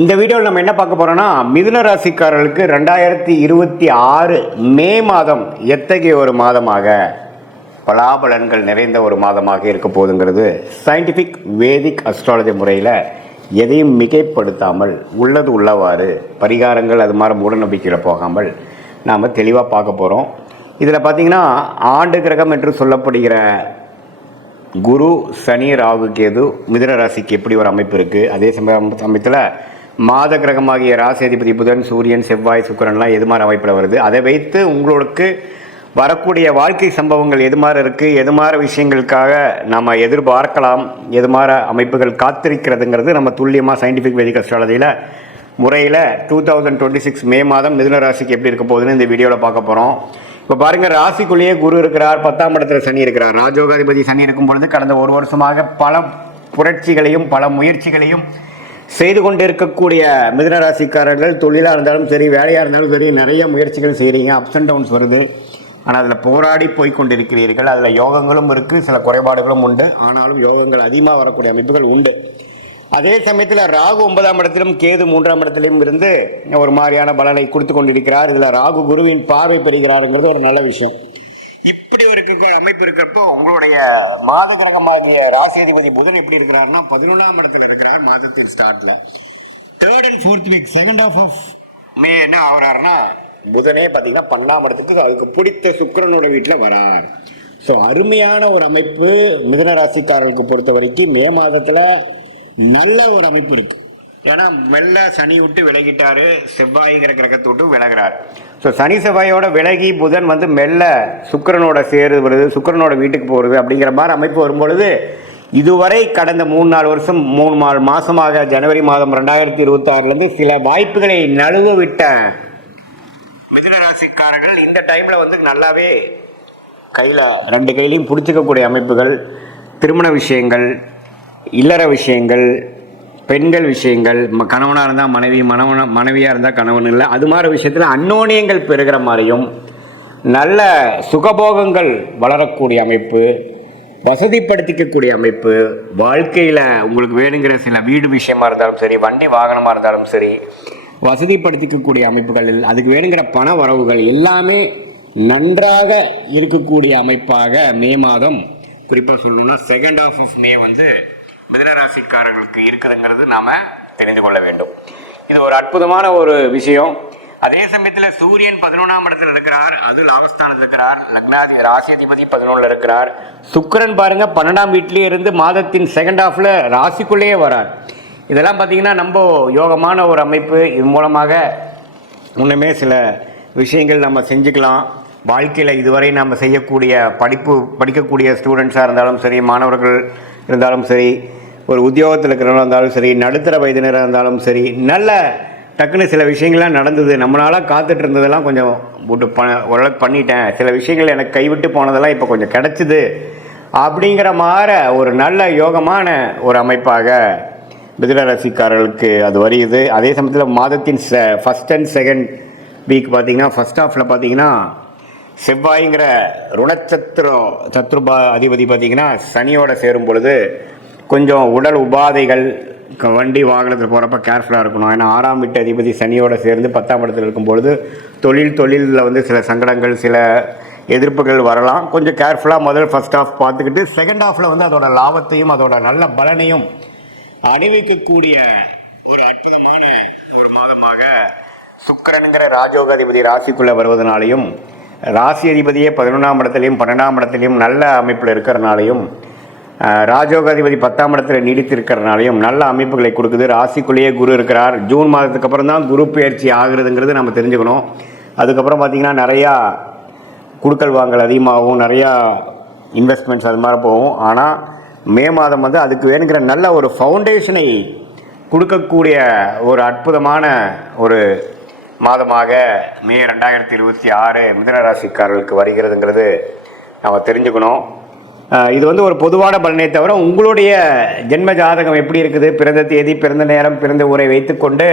இந்த வீடியோவில் நம்ம என்ன பார்க்க போறோம்னா மிதுன ராசிக்காரர்களுக்கு 2026 மே மாதம் எத்தகைய ஒரு மாதமாக பலாபலன்கள் நிறைந்த ஒரு மாதமாக இருக்க போகுதுங்கிறது சயின்டிஃபிக் வேதிக் அஸ்ட்ராலஜி முறையில் எதையும் மிகைப்படுத்தாமல் உள்ளது உள்ளவாறு பரிகாரங்கள் அது மாதிரி மூடநம்பிக்கையில் போகாமல் நாம் தெளிவாக பார்க்க போகிறோம். இதில் பார்த்திங்கன்னா ஆண்டு கிரகம் என்று சொல்லப்படுகிற குரு, சனி, ராகு, கேது மிதுன ராசிக்கு எப்படி ஒரு அமைப்பு இருக்குது, அதே சமயத்தில் மாத கிரகமாகிய ராசி அதிபதி புதன், சூரியன், செவ்வாய், சுக்கிரன்லாம் எது மாதிரி அமைப்பில் வருது, அதை வைத்து உங்களுக்கு வரக்கூடிய வாழ்க்கை சம்பவங்கள் எது மாதிரி இருக்குது, எது மாதிரி விஷயங்களுக்காக நம்ம எதிர்பார்க்கலாம், எது மாதிரி அமைப்புகள் காத்திருக்கிறதுங்கிறது நம்ம துல்லியமாக சயின்டிஃபிக் வேதிக் அஸ்ட்ராலஜியில் முறையில் 2026 மே மாதம் மிதுன ராசிக்கு எப்படி இருக்க போகுதுன்னு இந்த வீடியோவில் பார்க்க போகிறோம். இப்போ பாருங்கள், ராசிக்குள்ளேயே குரு இருக்கிறார், 10ஆம் இடத்துல சனி இருக்கிறார். ராஜோகாதிபதி சனி இருக்கும் பொழுது கடந்த ஒரு வருஷமாக பல புரட்சிகளையும் பல முயற்சிகளையும் செய்து கொண்டு இருக்கக்கூடிய மிதுன ராசிக்காரர்கள் தொழிலாக இருந்தாலும் சரி, வேலையாக இருந்தாலும் சரி, நிறைய முயற்சிகள் செய்கிறீங்க. அப்ஸ் அண்ட் டவுன்ஸ் வருது, ஆனால் அதில் போராடி போய் கொண்டிருக்கிறீர்கள். அதில் யோகங்களும் இருக்குது, சில குறைபாடுகளும் உண்டு. ஆனாலும் யோகங்கள் அதிகமாக வரக்கூடிய அமைப்புகள் உண்டு. அதே சமயத்தில் ராகு 9ஆம் இடத்திலும் கேது 3ஆம் இடத்திலும் இருந்து ஒரு மாதிரியான பலனை கொடுத்து கொண்டிருக்கிறார். இதில் ராகு குருவின் பார்வை பெறுகிறாருங்கிறது ஒரு நல்ல விஷயம். இப்படி ஒரு அமைப்பு இருக்கிறப்போ உங்களுடைய மாத கிரகமாகிய ராசி அதிபதி புதன் எப்படி இருக்கிறாருன்னா 11ஆம் இடத்துல இருக்கிறார். மாதத்தின் ஸ்டார்ட்ல 3rd and 4th week second half of May என்ன ஆகிறாருன்னா புதனே பார்த்தீங்கன்னா 12ஆம் இடத்துக்கு அவருக்கு பிடித்த சுக்கிரனோட வீட்டில் வரார். ஸோ அருமையான ஒரு அமைப்பு மிதுன ராசிக்காரர்களுக்கு பொறுத்த வரைக்கும் மே மாதத்தில் நல்ல ஒரு அமைப்பு இருக்கு. ஏன்னா மெல்ல சனி விட்டு விலகிட்டாரு, செவ்வாய்ங்கிற கிரகத்தை விட்டு விலகிறார். ஸோ சனி செவ்வாயோட விலகி புதன் வந்து மெல்ல சுக்கிரனோட சேருவது, சுக்கிரனோட வீட்டுக்கு போகிறது அப்படிங்கிற மாதிரி அமைப்பு வரும்பொழுது இதுவரை கடந்த 3-4 வருஷம் 3 மாதமாக ஜனவரி மாதம் 2026 சில வாய்ப்புகளை நழுவ விட்ட மிதுன ராசிக்காரர்கள் இந்த டைமில் வந்து நல்லாவே கையில் 2 கையிலையும் பிடிச்சிக்கக்கூடிய அமைப்புகள், திருமண விஷயங்கள், இல்லற விஷயங்கள், பெண்கள் விஷயங்கள், கணவனாக இருந்தால் மனைவி, மனைவியாக இருந்தால் கணவன் இல்லை, அது மாதிரி விஷயத்தில் அந்யோன்யங்கள் பெறுகிற மாதிரியும் நல்ல சுகபோகங்கள் வளரக்கூடிய அமைப்பு, வசதிப்படுத்திக்கக்கூடிய அமைப்பு, வாழ்க்கையில் உங்களுக்கு வேணுங்கிற சில வீடு விஷயமா இருந்தாலும் சரி, வண்டி வாகனமாக இருந்தாலும் சரி, வசதிப்படுத்திக்கக்கூடிய அமைப்புகள், அதுக்கு வேணுங்கிற பண வரவுகள் எல்லாமே நன்றாக இருக்கக்கூடிய அமைப்பாக மே மாதம், குறிப்பாக சொல்லணும்னா செகண்ட் ஆஃப் ஆஃப் மே வந்து மிதுன ராசிக்காரர்களுக்கு இருக்குதுங்கிறது நாம் தெரிந்து கொள்ள வேண்டும். இது ஒரு அற்புதமான ஒரு விஷயம். அதே சமயத்தில் சூரியன் 11ஆம் இடத்துல இருக்கிறார், அது லாபஸ்தானத்தில் இருக்கிறார். லக்னாதி ராசி அதிபதி 11ல் இருக்கிறார். சுக்கிரன் பாருங்க 12ஆம் வீட்டிலே இருந்து மாதத்தின் செகண்ட் ஆஃப்ல ராசிக்குள்ளேயே வரார். இதெல்லாம் பார்த்தீங்கன்னா நம்ம யோகமான ஒரு அமைப்பு. இது மூலமாக இன்னுமே சில விஷயங்கள் நம்ம செஞ்சுக்கலாம். வாழ்க்கையில் இதுவரை நம்ம செய்யக்கூடிய படிக்கக்கூடிய ஸ்டூடெண்ட்ஸாக இருந்தாலும் சரி, மாணவர்கள் இருந்தாலும் சரி, ஒரு உத்தியோகத்தில் இருக்கிறவங்க இருந்தாலும் சரி, நடுத்தர வயதினராக இருந்தாலும் சரி, நல்ல டக்குன்னு சில விஷயங்கள்லாம் நடந்தது, நம்மளால் காத்துட்டு இருந்ததெல்லாம் கொஞ்சம் ஓரளவுக்கு பண்ணிட்டேன், சில விஷயங்கள் எனக்கு கைவிட்டு போனதெல்லாம் இப்போ கொஞ்சம் கிடச்சிது அப்படிங்கிற மாதிரி ஒரு நல்ல யோகமான ஒரு அமைப்பாக மிதுன ராசிக்காரர்களுக்கு அது வருகிறது. அதே சமயத்தில் மாதத்தின் ஃபஸ்ட் அண்ட் செகண்ட் வீக் பார்த்திங்கன்னா ஃபஸ்ட் ஹாஃபில் பார்த்திங்கன்னா செவ்வாய்ங்கிற சத்ருபா அதிபதி பார்த்திங்கன்னா சனியோட சேரும் பொழுது கொஞ்சம் உடல் உபாதைகள், வண்டி வாகனத்தில் போகிறப்ப கேர்ஃபுல்லாக இருக்கணும். ஏன்னா 6ஆம் வீட்டு அதிபதி சனியோட சேர்ந்து 10ஆம் இடத்துல இருக்கும்பொழுது தொழிலில் வந்து சில சங்கடங்கள், சில எதிர்ப்புகள் வரலாம். கொஞ்சம் கேர்ஃபுல்லாக முதல் ஃபஸ்ட் ஹாஃப் பார்த்துக்கிட்டு செகண்ட் ஹாஃபில் வந்து அதோட லாபத்தையும் அதோட நல்ல பலனையும் அணிவிக்கக்கூடிய ஒரு அற்புதமான ஒரு மாதமாக சுக்கிரனுங்கிற ராஜோகாதிபதி ராசிக்குள்ளே வருவதனாலையும், ராசி அதிபதியே 11ஆம் இடத்துலையும் 12ஆம் இடத்துலையும் நல்ல அமைப்பில் இருக்கிறனாலையும், ராஜோகாதிபதி 10ஆம் இடத்துல நீடித்திருக்கிறனாலையும் நல்ல அமைப்புகளை கொடுக்குது. ராசிக்குள்ளேயே குரு இருக்கிறார். ஜூன் மாதத்துக்கு அப்புறம் தான் குரு பயிற்சி ஆகுறதுங்கிறது நம்ம தெரிஞ்சுக்கணும். அதுக்கப்புறம் பார்த்திங்கன்னா நிறையா குடுக்கல் வாங்கல் அதிகமாகவும், நிறையா இன்வெஸ்ட்மெண்ட்ஸ் அது மாதிரி போகும். ஆனால் மே மாதம் வந்து அதுக்கு வேணுங்கிற நல்ல ஒரு ஃபவுண்டேஷனை கொடுக்கக்கூடிய ஒரு அற்புதமான ஒரு மாதமாக மே 2026 மிதுன ராசிக்காரர்களுக்கு வருகிறதுங்கிறது நம்ம தெரிஞ்சுக்கணும். இது வந்து ஒரு பொதுவான பலனை தவிர உங்களுடைய ஜென்ம ஜாதகம் எப்படி இருக்குது, பிறந்த தேதி, பிறந்த நேரம், பிறந்த ஊரை வைத்துக்கொண்டு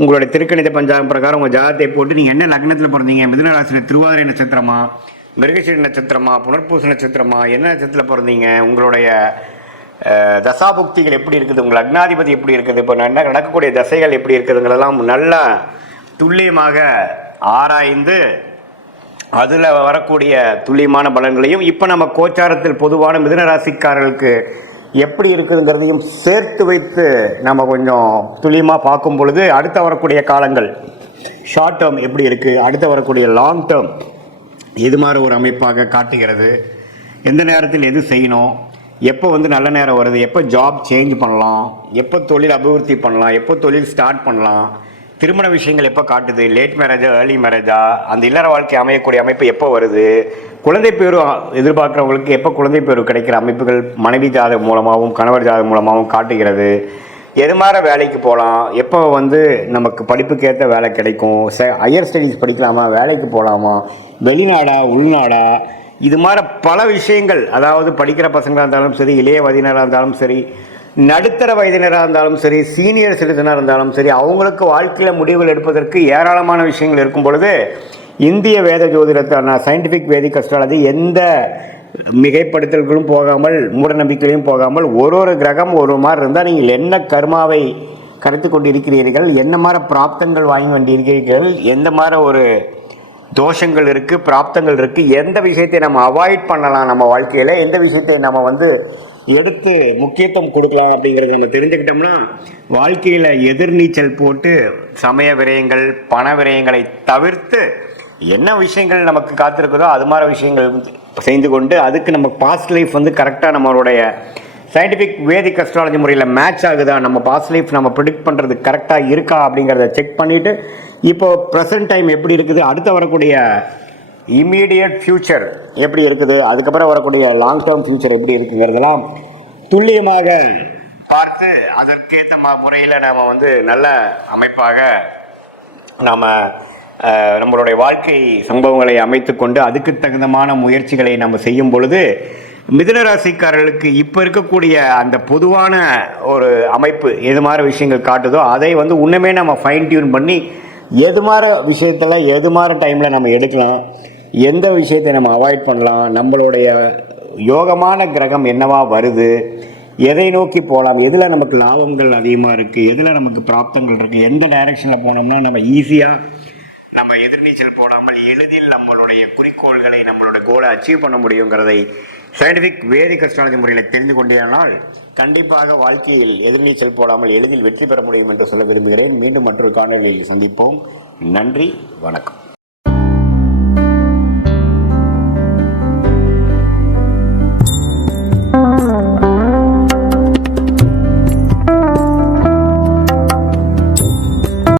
உங்களுடைய திருக்கணித பஞ்சாங்கம் பிரகாரம் உங்கள் ஜாதகத்தை போட்டு நீங்கள் என்ன லக்னத்தில் பிறந்தீங்க, மிதுன ராசியில் திருவாதிரை நட்சத்திரமா, மிருகசீர நட்சத்திரமா, புனர்பூச நட்சத்திரமா, என்ன நட்சத்திரத்தில் பிறந்தீங்க, உங்களுடைய தசாபுக்திகள் எப்படி இருக்குது, உங்கள் லக்னாதிபதி எப்படி இருக்குது, இப்போ நடக்கக்கூடிய தசைகள் எப்படி இருக்குதுங்களெல்லாம் நல்லா துல்லியமாக ஆராய்ந்து அதில் வரக்கூடிய துல்லியமான பலன்களையும் இப்போ நம்ம கோச்சாரத்தில் பொதுவான மிதுன ராசிக்காரர்களுக்கு எப்படி இருக்குதுங்கிறதையும் சேர்த்து வைத்து நம்ம கொஞ்சம் துல்லியமாக பார்க்கும் பொழுது அடுத்த வரக்கூடிய காலங்கள் ஷார்ட் டேர்ம் எப்படி இருக்குது, அடுத்த வரக்கூடிய லாங் டேர்ம் இது மாதிரி ஒரு அமைப்பாக காட்டுகிறது. எந்த நேரத்தில் எது செய்யணும், எப்போ நல்ல நேரம் வருது, எப்போ ஜாப் சேஞ்ச் பண்ணலாம், எப்போ தொழில் அபிவிருத்தி பண்ணலாம், எப்போ தொழில் ஸ்டார்ட் பண்ணலாம், திருமண விஷயங்கள் எப்போ காட்டுது, லேட் மேரேஜா ஏர்லி மேரேஜா, அந்த இல்லற வாழ்க்கை அமையக்கூடிய அமைப்பு எப்போ வருது, குழந்தை பேரு எதிர்பார்க்குறவங்களுக்கு எப்போ குழந்தை பேரு கிடைக்கிற அமைப்புகள் மனைவி ஜாதகம் மூலமாகவும் கணவர் ஜாதகம் மூலமாகவும் காட்டுகிறது. எது மாதிரி வேலைக்கு போகலாம், எப்போ நமக்கு படிப்புக்கு ஏற்ற வேலை கிடைக்கும், ஹையர் ஸ்டடீஸ் படிக்கலாமா, வேலைக்கு போகலாமா, வெளிநாடா உள்நாடா, இது மாதிரி பல விஷயங்கள். அதாவது படிக்கிற பசங்களாக இருந்தாலும் சரி, இளைய வயதினராக இருந்தாலும் சரி, நடுத்தர வயதினராக இருந்தாலும் சரி, சீனியர் சிட்டிசனாக இருந்தாலும் சரி, அவங்களுக்கு வாழ்க்கையில் முடிவுகள் எடுப்பதற்கு ஏராளமான விஷயங்கள் இருக்கும் பொழுது இந்திய வேத ஜோதிடத்தான சயின்டிஃபிக் வேதிக் அஸ்ட்ராலஜி எந்த மிகைப்படுத்தல்களும் போகாமல் மூட நம்பிக்கையிலையும் போகாமல் ஒரு கிரகம் ஒரு மாதிரி இருந்தால் நீங்கள் என்ன கர்மாவை கருத்து கொண்டு இருக்கிறீர்கள், என்ன மாதிரி பிராப்தங்கள் வாங்கி கொண்டிருக்கிறீர்கள், எந்த மாதிரி ஒரு தோஷங்கள் இருக்குது, பிராப்தங்கள் இருக்குது, எந்த விஷயத்தை நம்ம அவாய்ட் பண்ணலாம் நம்ம வாழ்க்கையில், எந்த விஷயத்தை நம்ம எடுத்து முக்கியத்துவம் கொடுக்கலாம் அப்படிங்கிறத நம்ம தெரிஞ்சுக்கிட்டோம்னா வாழ்க்கையில் எதிர்நீச்சல் போட்டு சமய விரயங்கள் பண விரயங்களை தவிர்த்து என்ன விஷயங்கள் நமக்கு காத்திருக்குதோ அது மாதிரி விஷயங்கள் செய்து கொண்டு அதுக்கு நம்ம பாஸ்ட் லைஃப் கரெக்டாக நம்மளுடைய சயின்டிஃபிக் வேதிக் அஸ்ட்ராலஜி முறையில் மேட்ச் ஆகுதா, நம்ம பாஸ்ட் லைஃப் நம்ம ப்ரிடிக்ட் பண்ணுறது கரெக்டாக இருக்கா அப்படிங்கிறத செக் பண்ணிவிட்டு இப்போ ப்ரெசன்ட் டைம் எப்படி இருக்குது, அடுத்து வரக்கூடிய இம்மீடியட் ஃப்யூச்சர் எப்படி இருக்குது, அதுக்கப்புறம் வரக்கூடிய லாங் டேர்ம் ஃப்யூச்சர் எப்படி இருக்குங்கிறதெல்லாம் துல்லியமாக பார்த்து அதற்கேற்ற முறையில் நாம் நல்ல அமைப்பாக நாம் நம்மளுடைய வாழ்க்கை சம்பவங்களை அமைத்து கொண்டு அதுக்கு தகுந்தமான முயற்சிகளை நம்ம செய்யும் பொழுது மிதுன ராசிக்காரர்களுக்கு இப்போ இருக்கக்கூடிய அந்த பொதுவான ஒரு அமைப்பு எது மாதிரி விஷயங்கள் காட்டுதோ அதை இன்னுமே நம்ம ஃபைன் டியூன் பண்ணி எது மாதிரி விஷயத்தில் எது மாதிரி டைமில் நம்ம எடுக்கலாம், எந்த விஷயத்தை நம்ம அவாய்ட் பண்ணலாம், நம்மளுடைய யோகமான கிரகம் என்னவா வருது, எதை நோக்கி போகலாம், எதில் நமக்கு லாபங்கள் அதிகமாக இருக்குது, எதில் நமக்கு பிராப்தங்கள் இருக்குது, எந்த டைரெக்ஷனில் போனோம்னா நம்ம ஈஸியாக நம்ம எதிர்நீச்சல் போடாமல் எளிதில் நம்மளுடைய குறிக்கோள்களை நம்மளோட கோலை அச்சீவ் பண்ண முடியுங்கிறதை சயின்டிஃபிக் வேதிக் அஸ்ட்ராலஜி முறையில் தெரிந்து கொண்டேனால் கண்டிப்பாக வாழ்க்கையில் எதிர்நீச்சல் போடாமல் எளிதில் வெற்றி பெற முடியும் என்று சொல்ல விரும்புகிறேன். மீண்டும் மற்றொரு காணொலியில் சந்திப்போம். நன்றி, வணக்கம்.